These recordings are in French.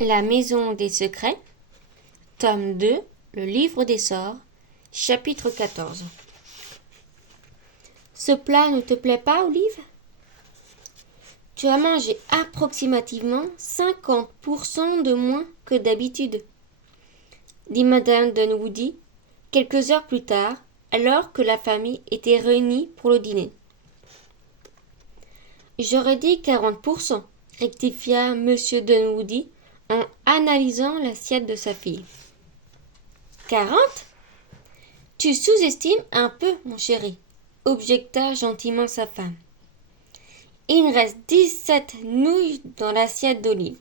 La maison des secrets, tome 2, le livre des sorts, chapitre 14. Ce plat ne te plaît pas, Olive? Tu as mangé approximativement 50% de moins que d'habitude, dit Madame Dunwoodie, quelques heures plus tard, alors que la famille était réunie pour le dîner. J'aurais dit 40%, rectifia Monsieur Dunwoodie en analysant l'assiette de sa fille. 40? Tu sous-estimes un peu, mon chéri, objecta gentiment sa femme. Il reste 17 nouilles dans l'assiette d'Olive,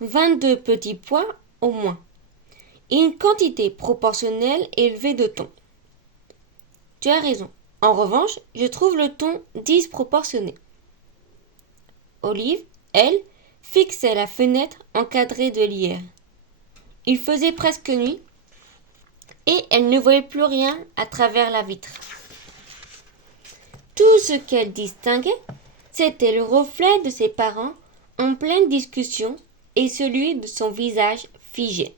22 petits pois au moins, et une quantité proportionnelle élevée de thon. Tu as raison. En revanche, je trouve le thon disproportionné. Olive, elle, fixait la fenêtre encadrée de lierre. Il faisait presque nuit, et elle ne voyait plus rien à travers la vitre. Tout ce qu'elle distinguait, c'était le reflet de ses parents en pleine discussion et celui de son visage figé,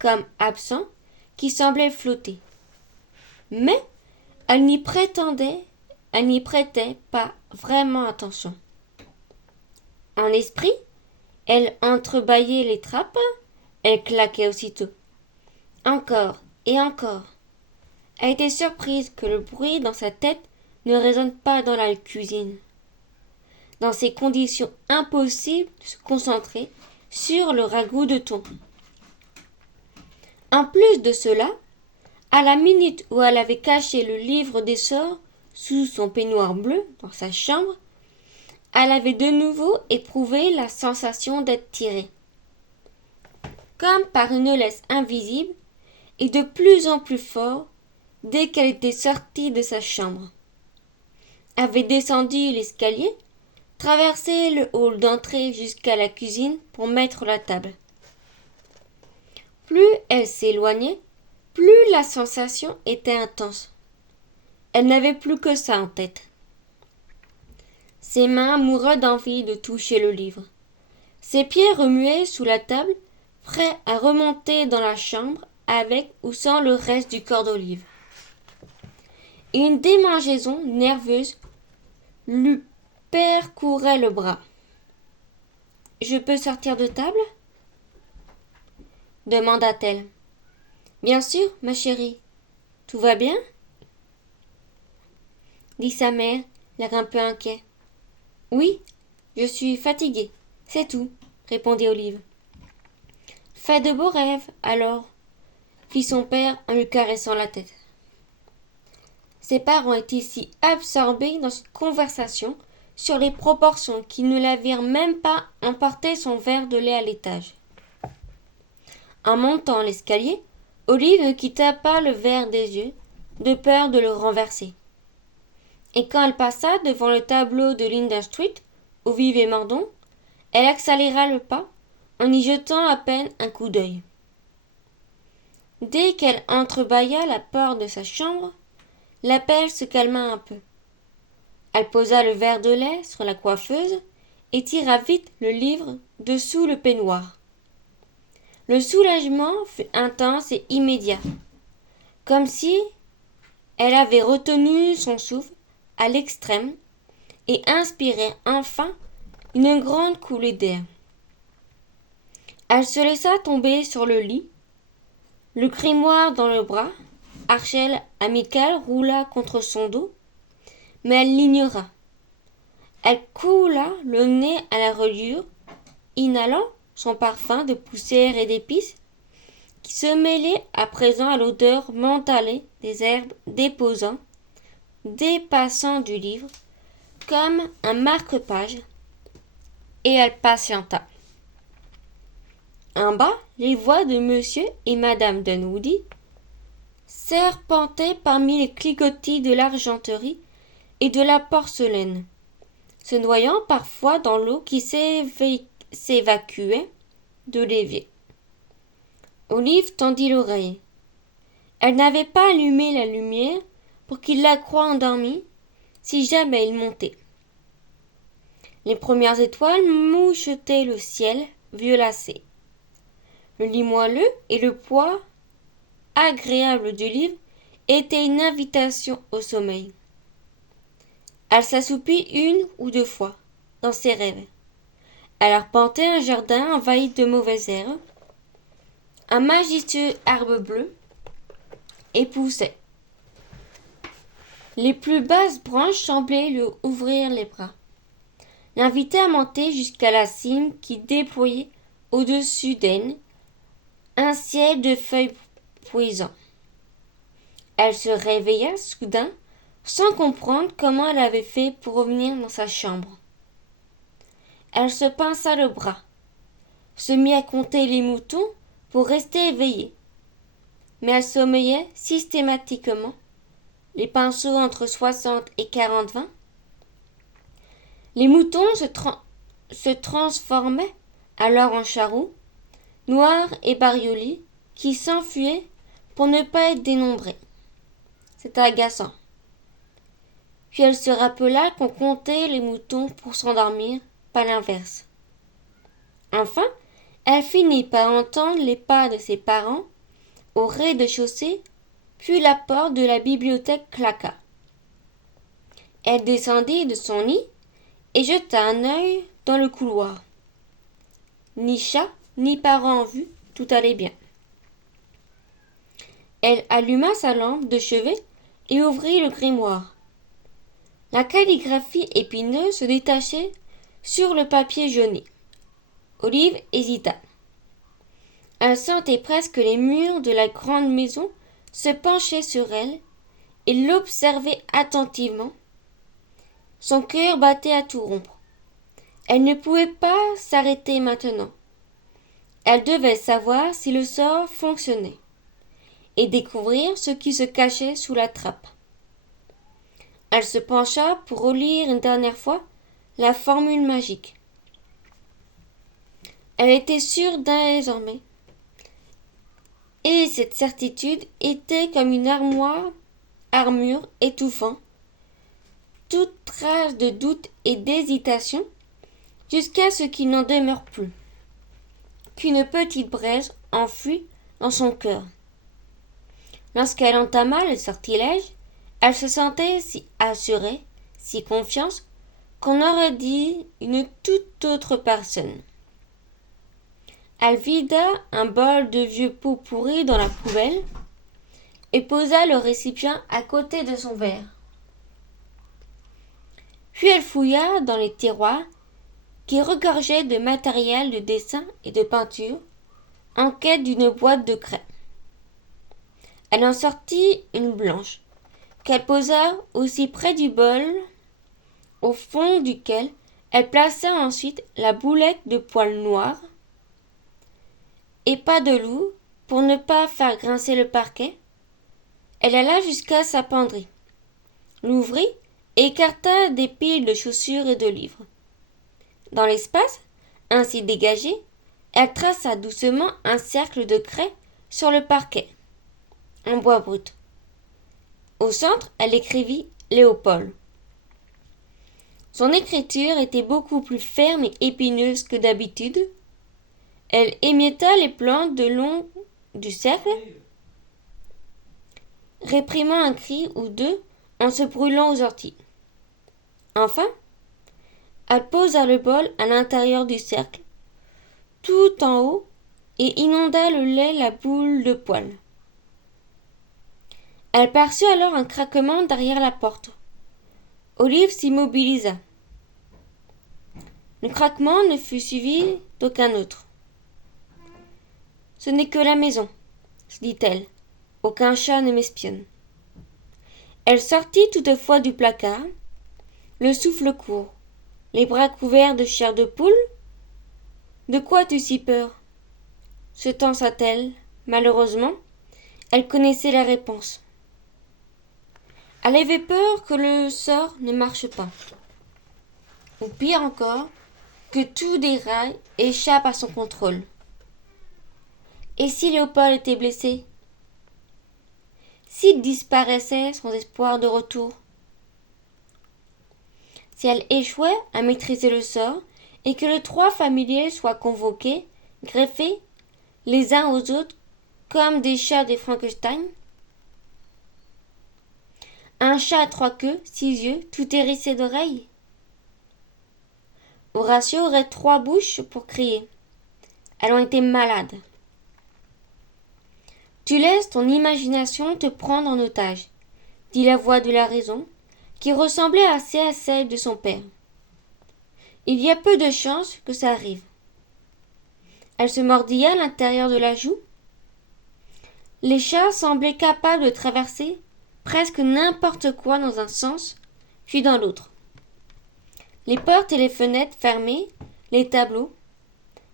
comme absent, qui semblait flotter. Mais elle n'y prêtait pas vraiment attention. En esprit, elle entrebâillait les trappes, elle claquait aussitôt. Encore et encore. Elle était surprise que le bruit dans sa tête ne résonne pas dans la cuisine. Dans ces conditions, impossible de se concentrer sur le ragoût de thon. En plus de cela, à la minute où elle avait caché le livre des sorts sous son peignoir bleu dans sa chambre, elle avait de nouveau éprouvé la sensation d'être tirée, comme par une laisse invisible, et de plus en plus fort dès qu'elle était sortie de sa chambre. Avait descendu l'escalier, traversé le hall d'entrée jusqu'à la cuisine pour mettre la table. Plus elle s'éloignait, plus la sensation était intense. Elle n'avait plus que ça en tête. Ses mains mouraient d'envie de toucher le livre. Ses pieds remuaient sous la table, prêts à remonter dans la chambre avec ou sans le reste du corps d'Olive. Et une démangeaison nerveuse lui percourait le bras. « Je peux sortir de table ?» demanda-t-elle. « Bien sûr, ma chérie. Tout va bien ?» dit sa mère, l'air un peu inquiet. « Oui, je suis fatiguée, c'est tout, » répondit Olive. « Fais de beaux rêves, alors, » fit son père en lui caressant la tête. Ses parents étaient si absorbés dans cette conversation sur les proportions qu'ils ne la virent même pas emporter son verre de lait à l'étage. En montant l'escalier, Olive ne quitta pas le verre des yeux, de peur de le renverser. Et quand elle passa devant le tableau de Linden Street, où vivait Mordaunt, elle accéléra le pas, en y jetant à peine un coup d'œil. Dès qu'elle entrebâilla la porte de sa chambre, l'appel se calma un peu. Elle posa le verre de lait sur la coiffeuse et tira vite le livre dessous le peignoir. Le soulagement fut intense et immédiat, comme si elle avait retenu son souffle à l'extrême et inspirait enfin une grande coulée d'air. Elle se laissa tomber sur le lit, le grimoire dans le bras. Archel amical roula contre son dos, mais elle l'ignora. Elle coula le nez à la reliure, inhalant son parfum de poussière et d'épices, qui se mêlait à présent à l'odeur mentalée des herbes déposant, dépassant du livre, comme un marque-page, et elle patienta. En bas, les voix de Monsieur et Madame Dunwoodie serpentaient parmi les cliquetis de l'argenterie et de la porcelaine, se noyant parfois dans l'eau qui s'évacuait de l'évier. Olive tendit l'oreille. Elle n'avait pas allumé la lumière pour qu'il la croie endormie si jamais il montait. Les premières étoiles mouchetaient le ciel violacé. Le lit moelleux et le poids agréable du livre étaient une invitation au sommeil. Elle s'assoupit 1 ou 2 fois dans ses rêves. Elle arpentait un jardin envahi de mauvaises herbes. Un majestueux arbre bleu et poussait. Les plus basses branches semblaient lui ouvrir les bras, l'inviter à monter jusqu'à la cime qui déployait au-dessus d'elle un ciel de feuilles poisson. Elle se réveilla soudain, sans comprendre comment elle avait fait pour revenir dans sa chambre. Elle se pinça le bras, se mit à compter les moutons pour rester éveillée. Mais elle sommeillait systématiquement, les pinceaux entre 60 et 40-20. Les moutons se transformaient alors en charroux, noirs et bariolés, qui s'enfuyaient pour ne pas être dénombrés. C'était agaçant. Puis elle se rappela qu'on comptait les moutons pour s'endormir, pas l'inverse. Enfin, elle finit par entendre les pas de ses parents au rez-de-chaussée, puis la porte de la bibliothèque claqua. Elle descendit de son lit et jeta un œil dans le couloir. Ni chat, ni parents en vue, tout allait bien. Elle alluma sa lampe de chevet et ouvrit le grimoire. La calligraphie épineuse se détachait sur le papier jauné. Olive hésita. Elle sentait presque les murs de la grande maison se pencher sur elle et l'observer attentivement. Son cœur battait à tout rompre. Elle ne pouvait pas s'arrêter maintenant. Elle devait savoir si le sort fonctionnait et découvrir ce qui se cachait sous la trappe. Elle se pencha pour relire une dernière fois la formule magique. Elle était sûre désormais, et cette certitude était comme une armure étouffant toute trace de doute et d'hésitation jusqu'à ce qu'il n'en demeure plus, qu'une petite braise enfouie dans son cœur. Lorsqu'elle entama le sortilège, elle se sentait si assurée, si confiante, qu'on aurait dit une toute autre personne. Elle vida un bol de vieux pot pourri dans la poubelle et posa le récipient à côté de son verre. Puis elle fouilla dans les tiroirs qui regorgeaient de matériel de dessin et de peinture en quête d'une boîte de craie. Elle en sortit une blanche qu'elle posa aussi près du bol au fond duquel elle plaça ensuite la boulette de poils noirs et pas de loup pour ne pas faire grincer le parquet. Elle alla jusqu'à sa penderie, l'ouvrit et écarta des piles de chaussures et de livres. Dans l'espace ainsi dégagé, elle traça doucement un cercle de craie sur le parquet, en bois brut. Au centre, elle écrivit Léopold. Son écriture était beaucoup plus ferme et épineuse que d'habitude. Elle émietta les plantes le long du cercle, réprimant un cri ou deux en se brûlant aux orties. Enfin, elle posa le bol à l'intérieur du cercle, tout en haut, et inonda le lait la boule de poils. Elle perçut alors un craquement derrière la porte. Olive s'immobilisa. Le craquement ne fut suivi d'aucun autre. Ce n'est que la maison, se dit-elle. Aucun chat ne m'espionne. Elle sortit toutefois du placard, le souffle court, les bras couverts de chair de poule. De quoi as-tu si peur? Se tensa-t-elle. Malheureusement, elle connaissait la réponse. Elle avait peur que le sort ne marche pas. Ou pire encore, que tout déraille et échappe à son contrôle. Et si Léopold était blessé? S'il disparaissait sans espoir de retour? Si elle échouait à maîtriser le sort et que le 3 familier soit convoqué, greffé, les uns aux autres comme des chats de Frankenstein. Un chat à 3 queues, 6 yeux, tout hérissé d'oreilles. Horatio aurait 3 bouches pour crier. Elles ont été malades. Tu laisses ton imagination te prendre en otage, dit la voix de la raison, qui ressemblait assez à celle de son père. Il y a peu de chances que ça arrive. Elle se mordilla à l'intérieur de la joue. Les chats semblaient capables de traverser presque n'importe quoi dans un sens, puis dans l'autre. Les portes et les fenêtres fermées, les tableaux,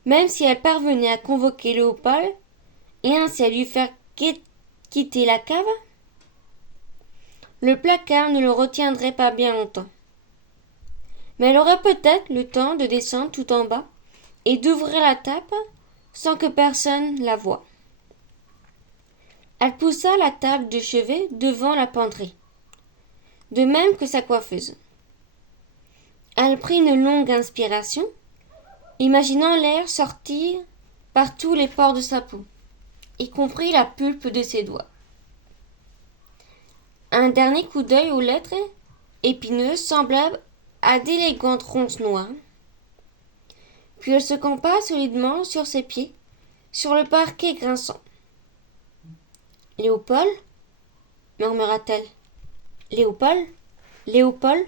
même si elle parvenait à convoquer Léopold et ainsi à lui faire quitter la cave, le placard ne le retiendrait pas bien longtemps. Mais elle aurait peut-être le temps de descendre tout en bas et d'ouvrir la table sans que personne la voie. Elle poussa la table de chevet devant la penderie, de même que sa coiffeuse. Elle prit une longue inspiration, imaginant l'air sortir par tous les pores de sa peau, y compris la pulpe de ses doigts. Un dernier coup d'œil aux lettres épineuses semblables à d'élégantes ronces noires. Puis elle se campa solidement sur ses pieds, sur le parquet grinçant. Léopold, murmura-t-elle. Léopold, Léopold.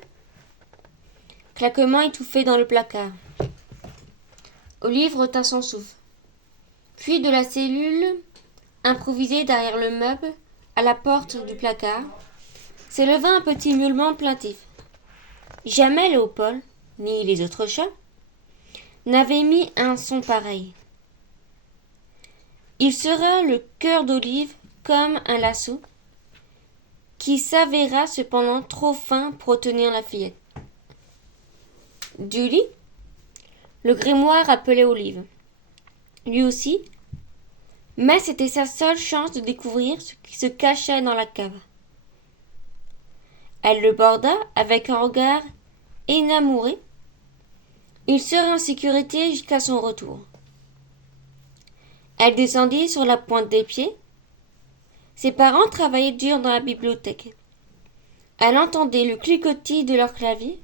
Claquement étouffé dans le placard. Olive retint son souffle. Puis de la cellule improvisée derrière le meuble, à la porte du placard, s'éleva un petit miaulement plaintif. Jamais Léopold, ni les autres chats, n'avaient mis un son pareil. Il sera le cœur d'Olive comme un lasso, qui s'avéra cependant trop fin pour retenir la fillette. Du lit, le grimoire appelait Olive. Lui aussi, mais c'était sa seule chance de découvrir ce qui se cachait dans la cave. Elle le borda avec un regard énamouré. Il serait en sécurité jusqu'à son retour. Elle descendit sur la pointe des pieds. Ses parents travaillaient dur dans la bibliothèque. Elle entendait le cliquetis de leur clavier.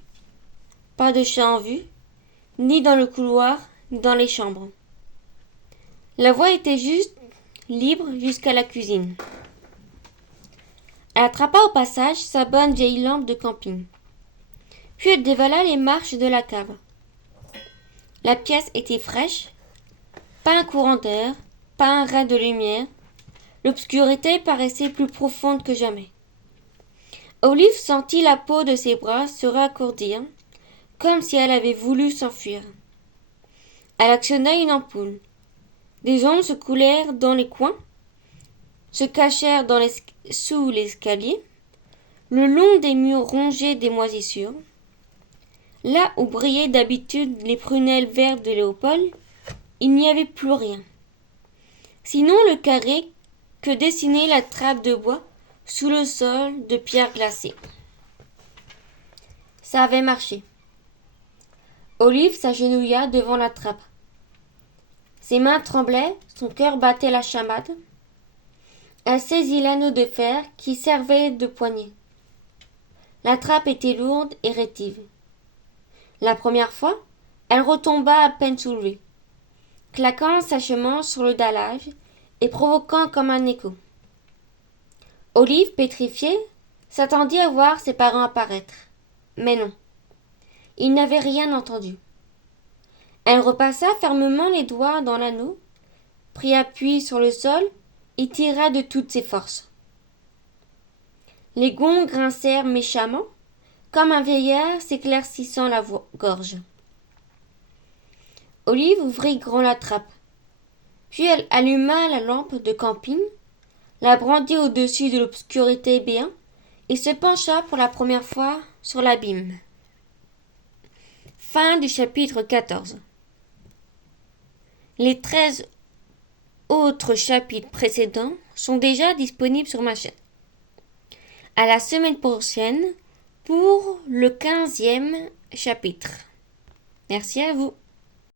Pas de chat en vue, ni dans le couloir, ni dans les chambres. La voie était juste libre jusqu'à la cuisine. Elle attrapa au passage sa bonne vieille lampe de camping. Puis elle dévala les marches de la cave. La pièce était fraîche, pas un courant d'air, pas un ray de lumière. L'obscurité paraissait plus profonde que jamais. Olive sentit la peau de ses bras se raccourdir, comme si elle avait voulu s'enfuir. Elle actionna une ampoule. Des ondes se coulèrent dans les coins, se cachèrent sous l'escalier, le long des murs rongés des moisissures. Là où brillaient d'habitude les prunelles vertes de Léopold, il n'y avait plus rien. Sinon le carré que dessinait la trappe de bois sous le sol de pierre glacée. Ça avait marché. Olive s'agenouilla devant la trappe. Ses mains tremblaient, son cœur battait la chamade. Elle saisit l'anneau de fer qui servait de poignée. La trappe était lourde et rétive. La première fois, elle retomba à peine soulevée, claquant sèchement sur le dallage et provoquant comme un écho. Olive, pétrifiée, s'attendit à voir ses parents apparaître. Mais non. Ils n'avaient rien entendu. Elle repassa fermement les doigts dans l'anneau, prit appui sur le sol et tira de toutes ses forces. Les gonds grincèrent méchamment, comme un vieillard s'éclaircissant la gorge. Olive ouvrit grand la trappe. Puis elle alluma la lampe de camping, la brandit au-dessus de l'obscurité béante et se pencha pour la première fois sur l'abîme. Fin du chapitre 14. Les 13 autres chapitres précédents sont déjà disponibles sur ma chaîne. À la semaine prochaine pour le 15e chapitre. Merci à vous.